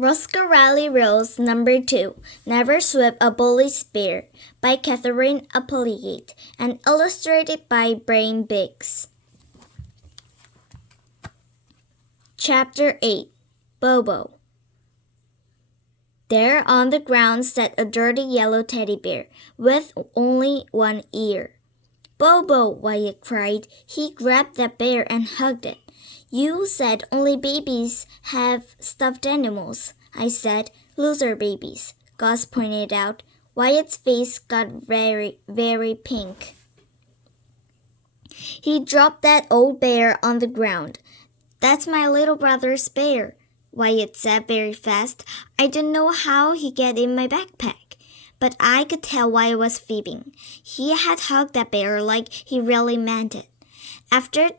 Roscoe Riley Rules Number 2, Never Sweep a Bully's Bear by Catherine Applegate and illustrated by Brain Biggs. Chapter 8, Bobo. There on the ground sat a dirty yellow teddy bear with only one ear. Bobo, Wyatt cried. He grabbed the bear and hugged it. You said only babies have stuffed animals. I said, loser babies, Gus pointed out. Wyatt's face got very, very pink. He dropped that old bear on the ground. That's my little brother's bear, Wyatt said very fast. I don't know how he got in my backpack, but I could tell Wyatt was fibbing. He had hugged that bear like he really meant it. After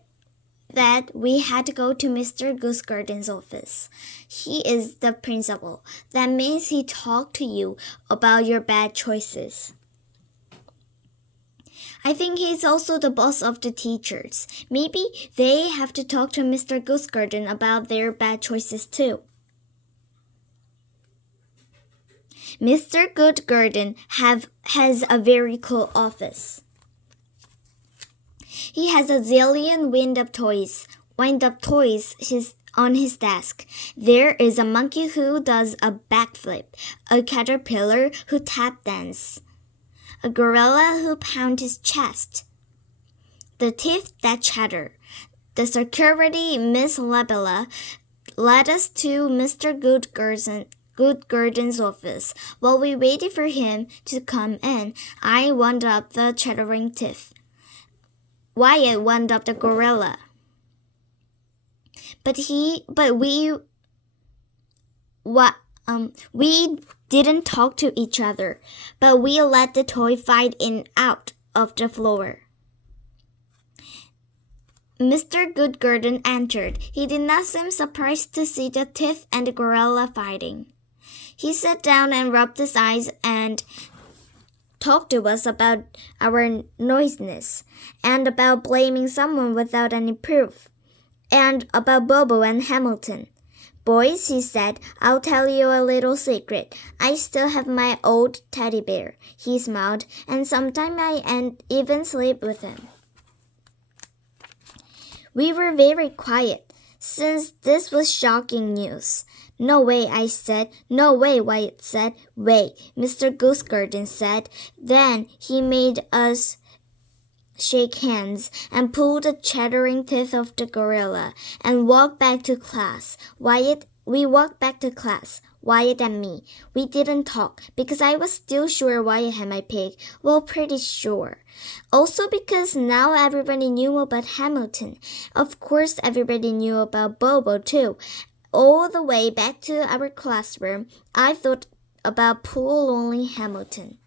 that, we had to go to Mr. Goosegarden's office. He is the principal. That means he talked to you about your bad choices. I think he's also the boss of the teachers. Maybe they have to talk to Mr. Goosegarden about their bad choices too. Mr. Goosegarden has a very cool office. He has a zillion wind-up toys on his desk. There is a monkey who does a backflip, a caterpillar who tap dances, a gorilla who pounds his chest, the teeth that chatter. The security Miss Labella led us to Mr. Goosegarden's office. While we waited for him to come in, I wound up the chattering teeth. Wyatt wound up the gorilla. We didn't talk to each other, but we let the toy fight in out of the floor. Mr. Goosegarden entered. He did not seem surprised to see the teeth and the gorilla fighting. He sat down and rubbed his eyes and talked to us about our noisiness, and about blaming someone without any proof, and about Bobo and Hamilton. Boys, he said, I'll tell you a little secret. I still have my old teddy bear. He smiled, and sometimes I even sleep with him. We were very quiet, since this was shocking news. No way, I said. No way, Wyatt said. Wait, Mr. Goosegarden said. Then he made us shake hands and pull the chattering teeth of the gorilla and walk back to class. We walked back to class, Wyatt and me. We didn't talk because I was still sure Wyatt had my pig. Well, pretty sure. Also because now everybody knew about Hamilton. Of course, everybody knew about Bobo too. All the way back to our classroom, I thought about poor lonely Hamilton.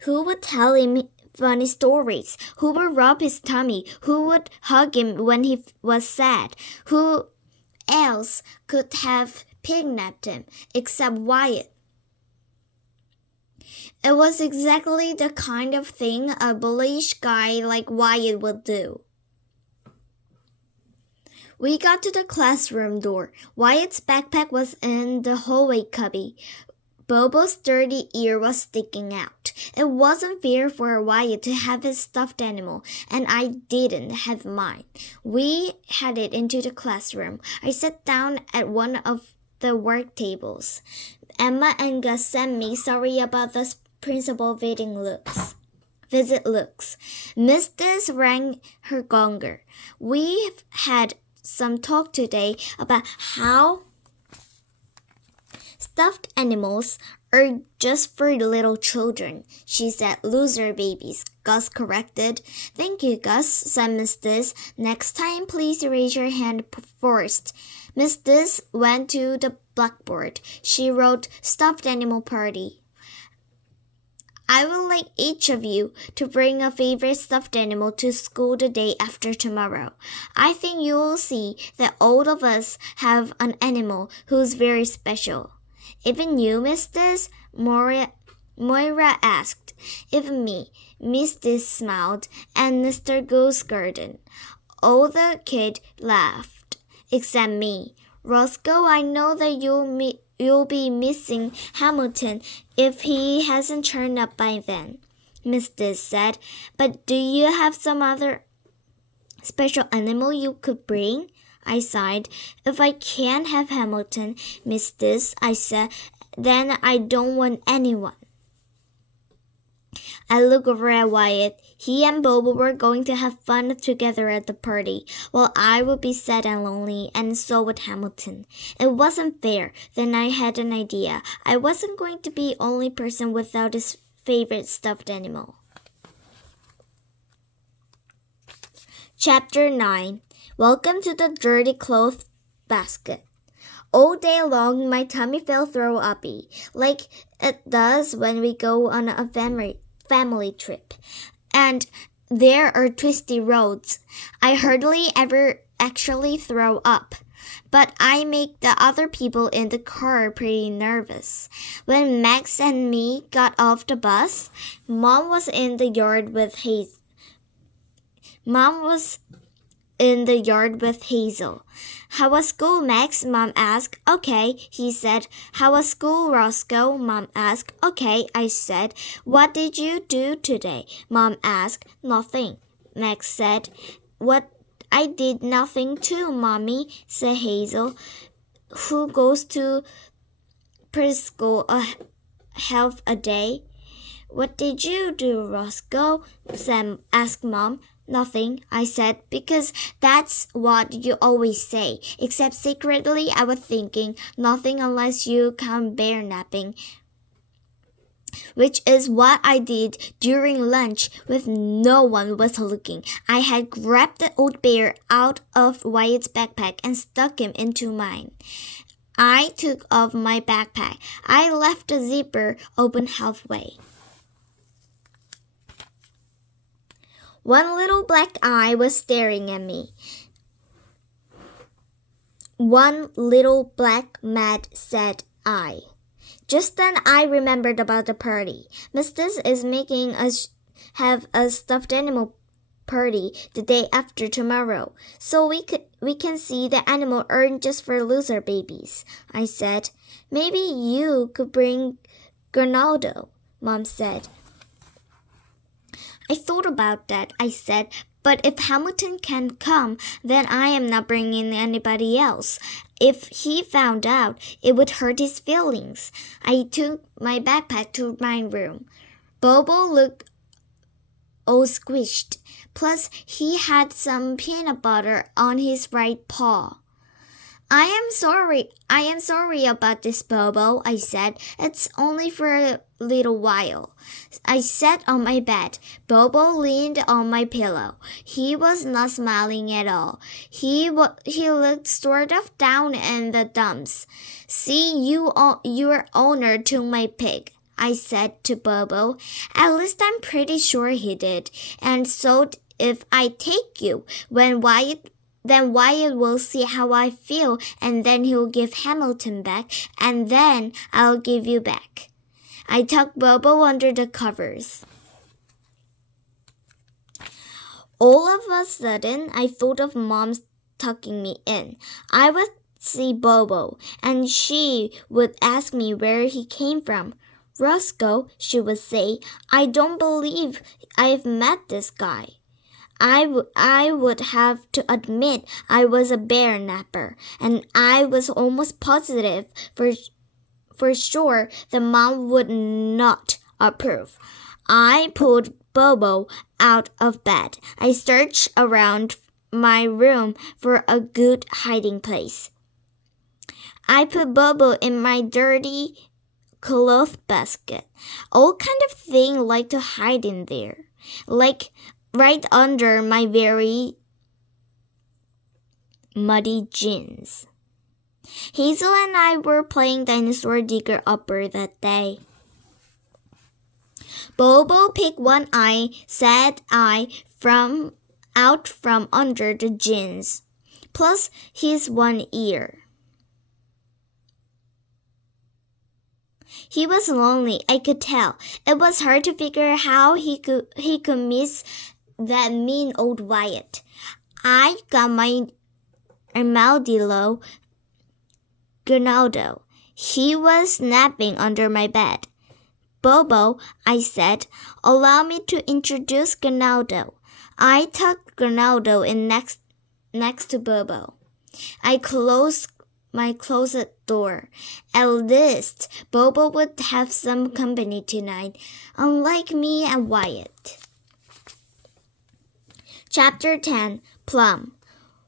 Who would tell him funny stories? Who would rub his tummy? Who would hug him when he was sad? Who else could have kidnapped him except Wyatt? It was exactly the kind of thing a bullish guy like Wyatt would do. We got to the classroom door. Wyatt's backpack was in the hallway cubby. Bobo's dirty ear was sticking out. It wasn't fair for Wyatt to have his stuffed animal, and I didn't have mine. We headed into the classroom. I sat down at one of the work tables. Emma and Gus sent me sorry about the principal visit looks. Mrs. rang her gonger. We've had some talk today about how stuffed animals are just for little children. She said loser babies, Gus corrected. Thank you, Gus, said Mrs. Next time, please raise your hand first. Mrs. went to the blackboard. She wrote stuffed animal party. I would like each of you to bring a favorite stuffed animal to school the day after tomorrow. I think you will see that all of us have an animal who's very special. Even you, Mrs.? Moira asked. Even me. Mrs. smiled, and Mr. Goosegarden. All the kids laughed, except me. Roscoe, I know that you'll be missing Hamilton if he hasn't turned up by then, Miss Diss said. But do you have some other special animal you could bring? I sighed. If I can't have Hamilton, Miss Diss, I said, then I don't want anyone. I looked over at Wyatt. He and Bobo were going to have fun together at the party, while I would be sad and lonely, and so would Hamilton. It wasn't fair. Then I had an idea. I wasn't going to be the only person without his favorite stuffed animal. Chapter 9. Welcome to the dirty clothes basket. All day long, my tummy felt throw-uppy, like it does when we go on a family trip. And there are twisty roads. I hardly ever actually throw up, but I make the other people in the car pretty nervous. When Max and me got off the bus, Mom was in the yard with Hazel. How was school, Max? Mom asked. Okay, he said. How was school, Roscoe? Mom asked. Okay, I said. What did you do today? Mom asked. Nothing, Max said. What? I did nothing too, Mommy, said Hazel, who goes to preschool half a day. What did you do, Roscoe? Sam asked Mom. Nothing, I said, because that's what you always say, except secretly I was thinking nothing unless you count bear napping, which is what I did during lunch with no one was looking. I had grabbed the old bear out of Wyatt's backpack and stuck him into mine. I took off my backpack. I left the zipper open halfway. One little black eye was staring at me. One little black mad sad eye. Just then I remembered about the party. Miss Diss is making us have a stuffed animal party the day after tomorrow, so we can see the animal earned just for loser babies, I said. Maybe you could bring Granaldo, Mom said. I thought about that, I said, but if Hamilton can't come, then I am not bringing anybody else. If he found out, it would hurt his feelings. I took my backpack to my room. Bobo looked all squished. Plus, he had some peanut butter on his right paw. I am sorry about this, Bobo, I said. It's only for a little while. I sat on my bed. Bobo leaned on my pillow. He was not smiling at all. He looked sort of down in the dumps. See, your owner took my pig, I said to Bobo. At least I'm pretty sure he did. And so if I take you, then Wyatt will see how I feel, and then he'll give Hamilton back, and then I'll give you back. I tucked Bobo under the covers. All of a sudden, I thought of Mom tucking me in. I would see Bobo, and she would ask me where he came from. Roscoe, she would say, I don't believe I've met this guy. I would have to admit I was a bear napper, and I was almost positive for sure that Mom would not approve. I pulled Bobo out of bed. I searched around my room for a good hiding place. I put Bobo in my dirty cloth basket. All kind of thing like to hide in there, like right under my very muddy jeans. Hazel and I were playing dinosaur digger upper that day. Bobo picked one sad eye out from under the jeans, plus his one ear. He was lonely, I could tell. It was hard to figure how he could miss that mean old Wyatt. I got my armadillo Ronaldo. He was napping under my bed. Bobo, I said, allow me to introduce Ronaldo. I tucked Ronaldo in next to Bobo. I closed my closet door. At least Bobo would have some company tonight, unlike me and Wyatt. Chapter 10, Plum.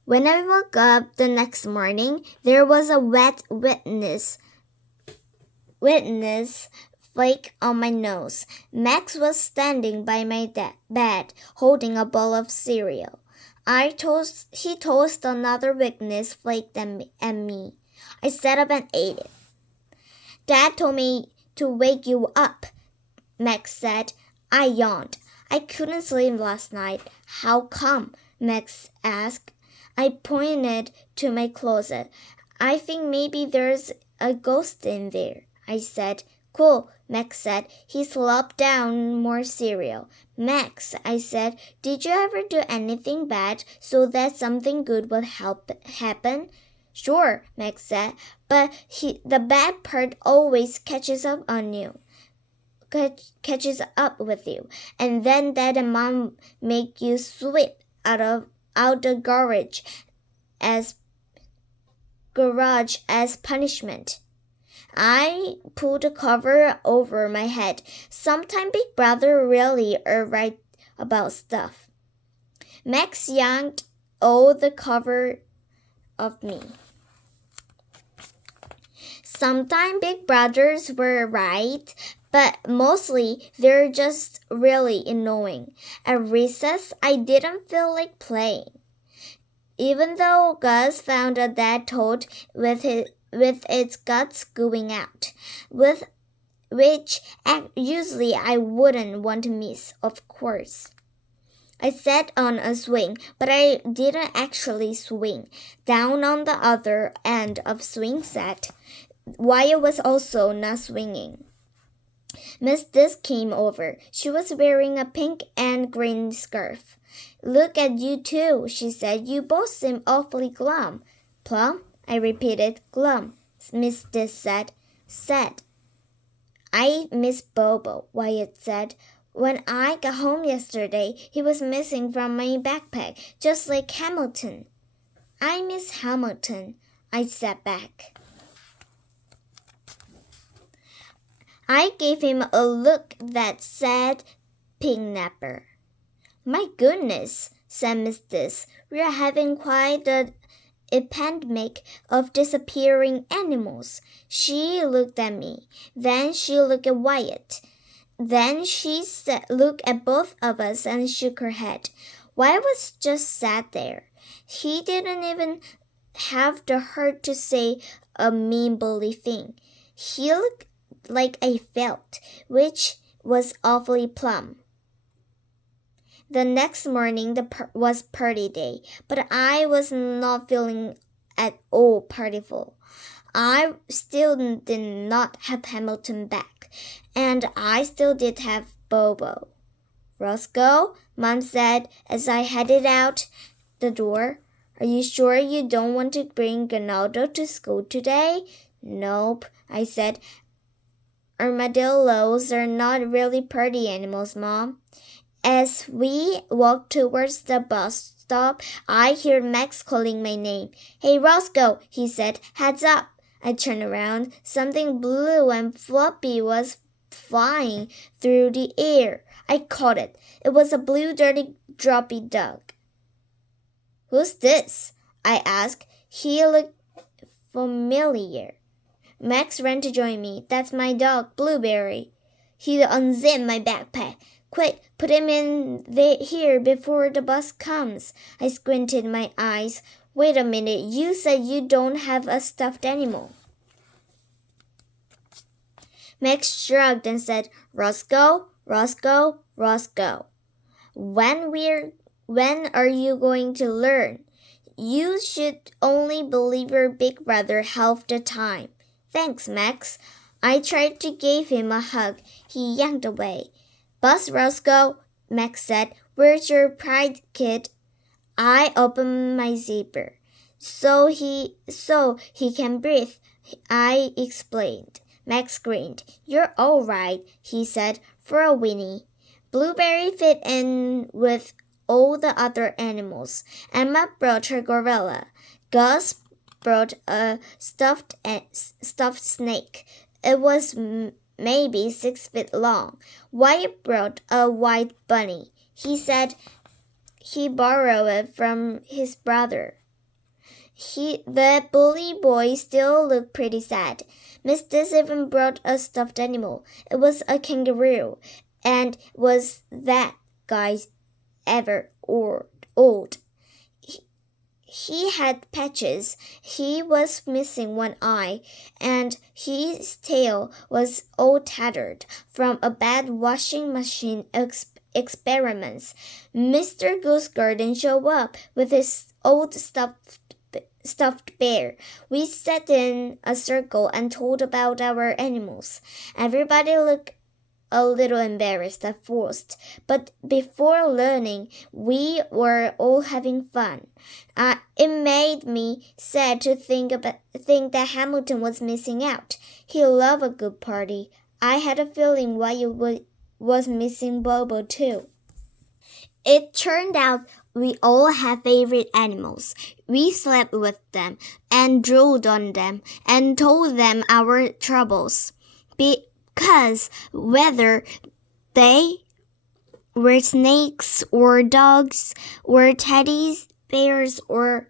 When I woke up the next morning, there was a wet witness flake on my nose. Max was standing by my bed, holding a bowl of cereal. He tossed another witness flake at me. I sat up and ate it. Dad told me to wake you up, Max said. I yawned. I couldn't sleep last night. How come? Max asked. I pointed to my closet. I think maybe there's a ghost in there, I said. Cool, Max said. He slopped down more cereal. Max, I said, did you ever do anything bad so that something good would happen? Sure, Max said, but the bad part always catches up with you, and then Dad and Mom make you sweep out the garage as punishment. I pulled the cover over my head. Sometimes Big Brother really are right about stuff. Max yanked all the cover of me. Sometimes Big Brothers were right, but mostly they're just really annoying. At recess, I didn't feel like playing. Even though Gus found a dead toad with its guts gooing out, which usually I wouldn't want to miss, of course. I sat on a swing, but I didn't actually swing. Down on the other end of swing set, Wyatt was also not swinging. Miss Dis came over. She was wearing a pink and green scarf. Look at you two, she said. You both seem awfully glum. Plum? I repeated. Glum, Miss Dis said. I miss Bobo, Wyatt said. When I got home yesterday, he was missing from my backpack, just like Hamilton. I miss Hamilton. I sat back. I gave him a look that said, Pingnapper. My goodness, said Miss Dis. We are having quite the epidemic of disappearing animals. She looked at me. Then she looked at Wyatt. Then she looked at both of us and shook her head. Wyatt was just sat there. He didn't even have the heart to say a mean bully thing. He looked like I felt, which was awfully plum. The next morning was party day, but I was not feeling at all partyful. I still did not have Hamilton back, and I still did have Bobo. Roscoe, Mom said as I headed out the door, are you sure you don't want to bring Ronaldo to school today? Nope, I said. Armadillos are not really party animals, Mom. As we walked towards the bus stop, I heard Max calling my name. Hey, Roscoe, he said, heads up. I turned around. Something blue and floppy was flying through the air. I caught it. It was a blue, dirty, droppy dog. Who's this? I asked. He looked familiar. Max ran to join me. That's my dog, Blueberry. He unzipped my backpack. Quick, put him in here before the bus comes. I squinted my eyes. Wait a minute, you said you don't have a stuffed animal. Max shrugged and said, Roscoe, Roscoe, Roscoe. When are you going to learn? You should only believe your big brother half the time. Thanks, Max. I tried to give him a hug. He yanked away. Buzz, Roscoe, Max said. Where's your pride, kid? I opened my zipper. So he can breathe, I explained. Max grinned. You're all right, he said, for a Winnie. Blueberry fit in with all the other animals. Emma brought her gorilla. Gus brought a stuffed snake. It was maybe 6 feet long. Wyatt brought a white bunny. He said he borrowed it from his brother. The bully boy still looked pretty sad. Miss Diss even brought a stuffed animal. It was a kangaroo, and was that guy's ever old. He had patches. He was missing one eye, and his tail was all tattered from a bad washing machine experiments. Mr. Goose Garden showed up with his old stuffed bear. We sat in a circle and told about our animals. Everybody looked a little embarrassed at first, but before learning, we were all having fun. It made me sad to think that Hamilton was missing out. He loved a good party. I had a feeling Wyatt was missing Bobo too. It turned out we all had favorite animals. We slept with them and drooled on them and told them our troubles. Because whether they were snakes or dogs or teddy bears or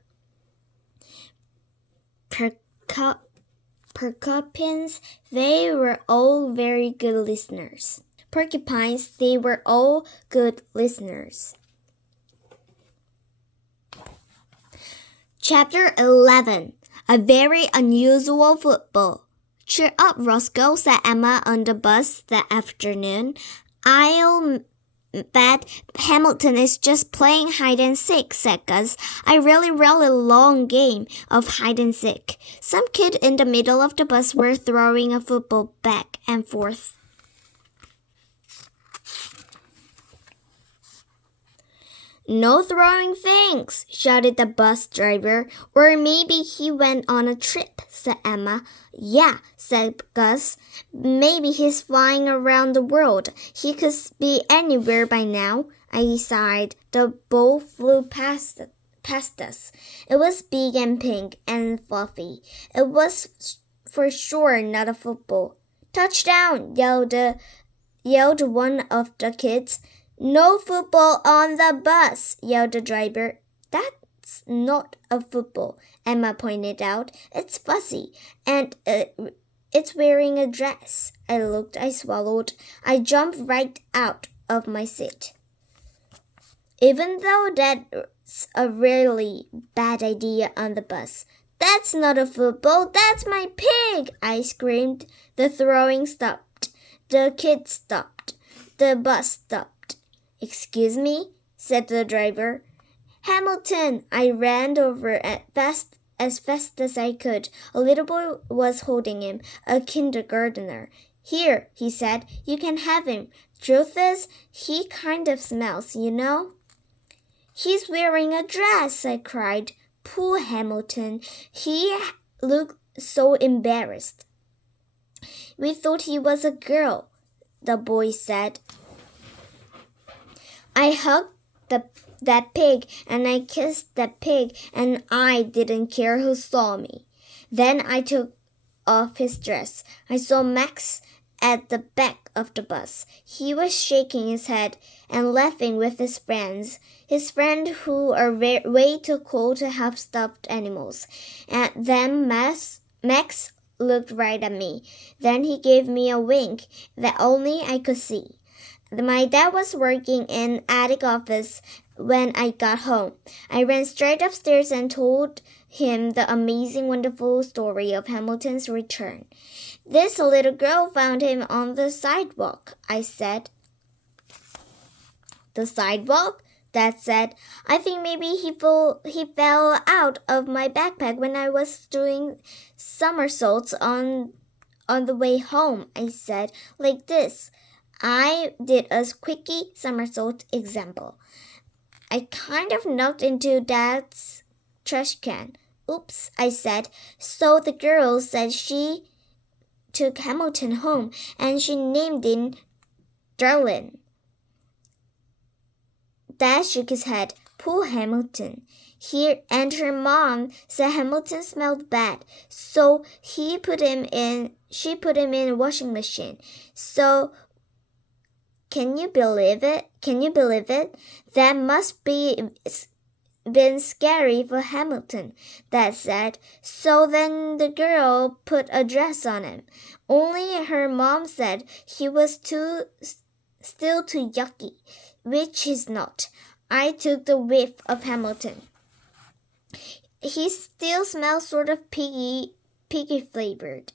porcupines, they were all very good listeners. Porcupines, they were all good listeners. Chapter 11. A very unusual football. Cheer up, Roscoe, said Emma on the bus that afternoon. I'll bet Hamilton is just playing hide and seek, said Gus. A really long game of hide and seek. Some kid in the middle of the bus were throwing a football back and forth. No throwing things, shouted the bus driver. Or maybe he went on a trip, said Emma. Yeah, said Gus. Maybe he's flying around the world. He could be anywhere by now. I sighed. The ball flew past us. It was big and pink and fluffy. It was for sure not a football. Touchdown, yelled one of the kids. No football on the bus, yelled the driver. That's not a football, Emma pointed out. It's fuzzy, and it's wearing a dress. I swallowed. I jumped right out of my seat. Even though that's a really bad idea on the bus. That's not a football, that's my pig, I screamed. The throwing stopped. The kids stopped. The bus stopped. Excuse me, said the driver. Hamilton, I ran over as fast as I could. A little boy was holding him, a kindergartner. Here, he said, you can have him. Truth is, he kind of smells, you know. He's wearing a dress, I cried. Poor Hamilton. He looked so embarrassed. We thought he was a girl, the boy said. I hugged that pig and I kissed that pig and I didn't care who saw me. Then I took off his dress. I saw Max at the back of the bus. He was shaking his head and laughing with his friends. His friends who are way too cool to have stuffed animals. And then Max looked right at me. Then he gave me a wink that only I could see. My dad was working in the attic office when I got home. I ran straight upstairs and told him the amazing, wonderful story of Hamilton's return. This little girl found him on the sidewalk, I said. The sidewalk? Dad said. I think maybe he fell out of my backpack when I was doing somersaults on the way home, I said, like this. I did a quickie somersault example. I kind of knocked into Dad's trash can. Oops, I said. So the girl said she took Hamilton home and she named him Darlin. Dad shook his head. Poor Hamilton. And her mom said Hamilton smelled bad, so she put him in a washing machine. So can you believe it? That must been scary for Hamilton, Dad said. So then the girl put a dress on him. Only her mom said he was still too yucky, which he's not. I took the whiff of Hamilton. He still smells sort of piggy flavored,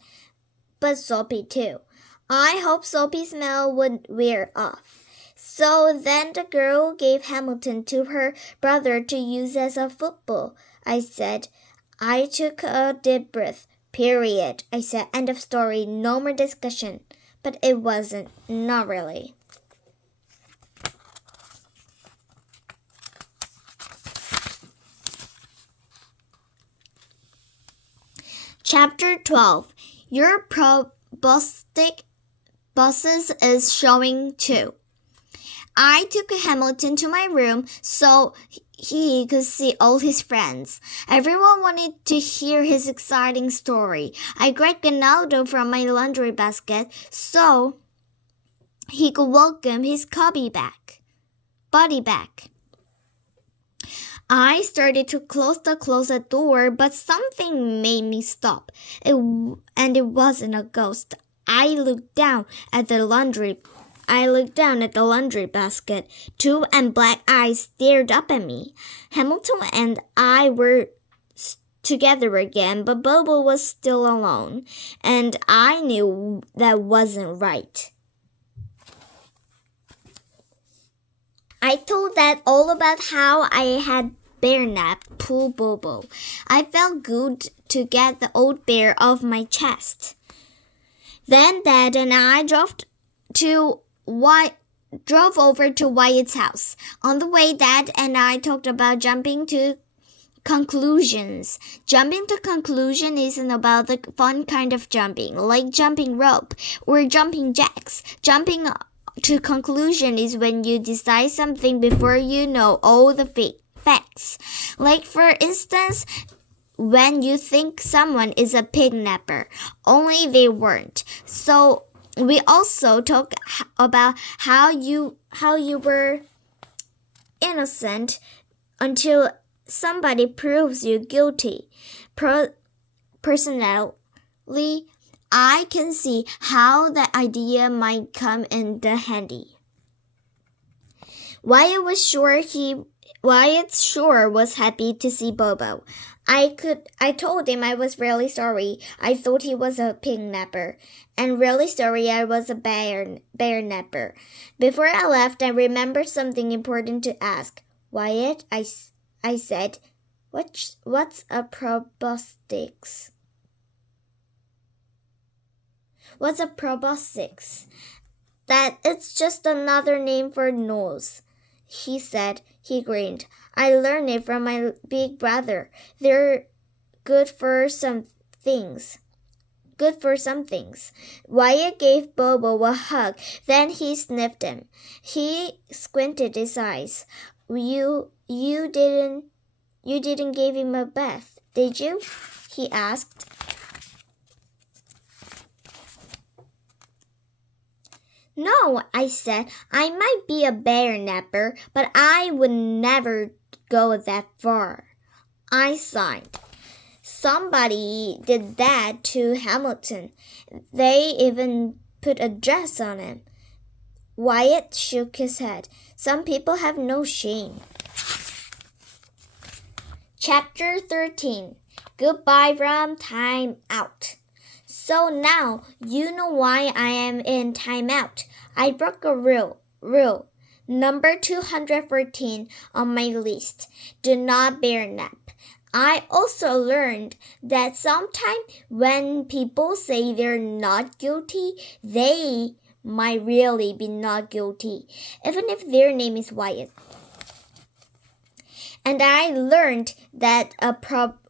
but soapy too. I hope soapy smell would wear off. So then the girl gave Hamilton to her brother to use as a football, I said. I took a deep breath. Period. I said, end of story, no more discussion. But it wasn't, not really. Chapter 12. Your proboscis is showing too. I took Hamilton to my room so he could see all his friends. Everyone wanted to hear his exciting story. I grabbed Ronaldo from my laundry basket so he could welcome his buddy back. I started to close the closet door, but something made me stop. And it wasn't a ghost. I looked down at the laundry basket. Two black eyes stared up at me. Hamilton and I were together again, but Bobo was still alone, and I knew that wasn't right. I told Dad all about how I had bear napped poor Bobo. I felt good to get the old bear off my chest. Then Dad and I drove over to Wyatt's house. On the way, Dad and I talked about jumping to conclusions. Jumping to conclusion isn't about the fun kind of jumping, like jumping rope or jumping jacks. Jumping to conclusion is when you decide something before you know all the facts. Like, for instance, when you think someone is a pig-napper, only they weren't. So we also talk about how you were innocent until somebody proves you guilty. Personally, I can see how that idea might come in the handy. Wyatt sure was happy to see Bobo. I told him I was really sorry. I thought he was a pig napper, and really sorry I was a bear napper. Before I left, I remembered something important to ask. Wyatt, I said, what's a proboscis? What's a proboscis? That it's just another name for nose, he said. He grinned. I learned it from my big brother. They're good for some things. Wyatt gave Bobo a hug. Then he sniffed him. He squinted his eyes. You didn't give him a bath, did you? He asked. No, I said. I might be a bear napper, but I would never go that far. I sighed. Somebody did that to Hamilton. They even put a dress on him. Wyatt shook his head. Some people have no shame. Chapter 13. Goodbye from Time Out. So now you know why I am in timeout. I broke a rule. Number 214 on my list. Do not bear nap. I also learned that sometimes when people say they're not guilty, they might really be not guilty, even if their name is Wyatt. And I learned that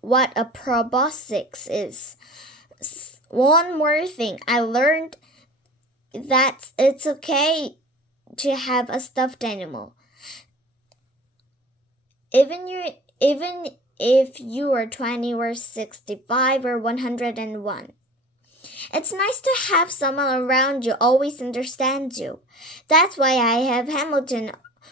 what a proboscis is. One more thing, I learned that it's okay to have a stuffed animal. Even if you are 20 or 65 or 101. It's nice to have someone around you always understands you. That's why I have Hamilton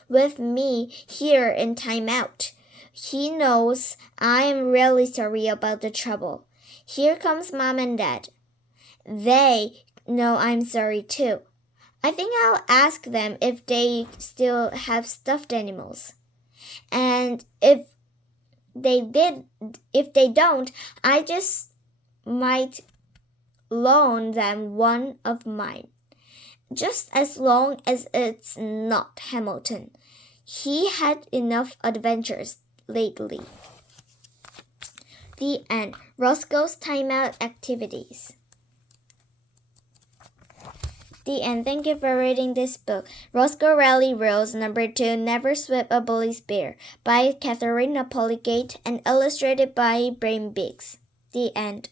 with me here in timeout. He knows I am really sorry about the trouble. Here comes Mom and Dad. They know I'm sorry too. I think I'll ask them if they still have stuffed animals. And if they don't, I just might loan them one of mine. Just as long as it's not Hamilton. He had enough adventures lately. The end. Roscoe's timeout activities. The end. Thank you for reading this book. Roscoe Riley Rules, number 2, Never Sweep a Bully's Bear, by Catherine Pollygate and illustrated by Brain Biggs. The end.